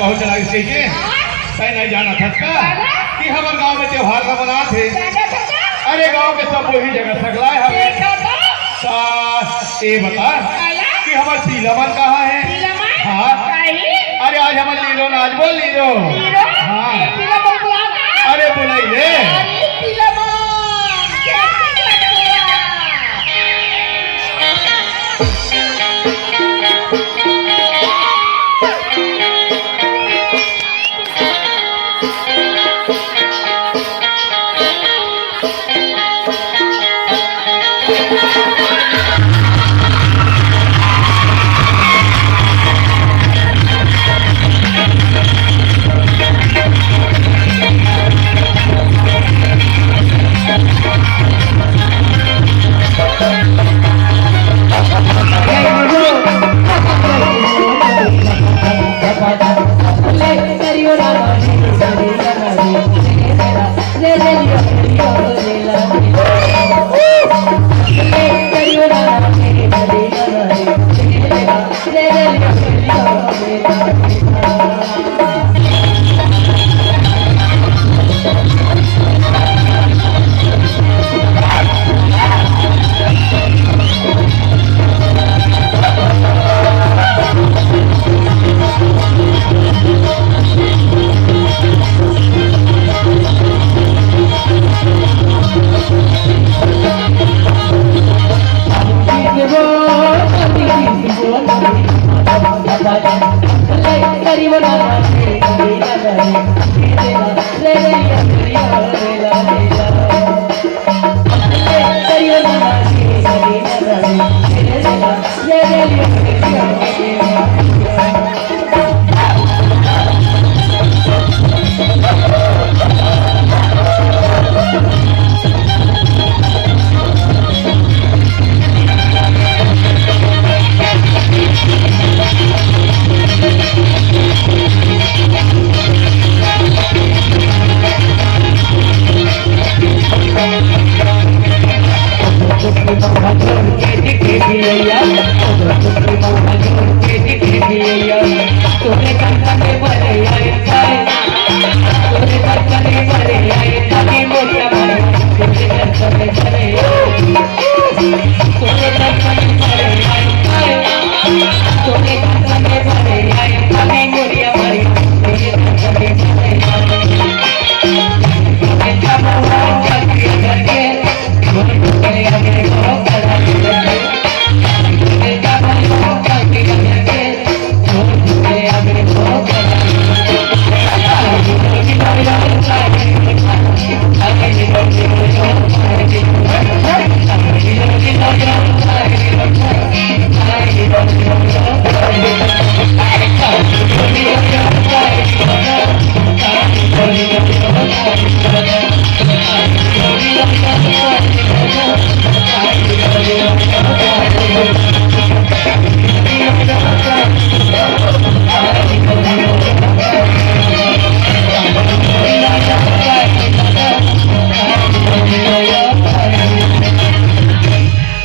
बहुत चला इसी के सही नहीं जाना था कि हमारे गांव में त्योहार का मना थे। अरे गांव के सब वही जगह सकला है हमें ये बता कि हमारे पीलामन कहाँ है? हाँ अरे आज हमारे लीलो नाच बोल लीलो। हाँ अरे बुलाइए Kari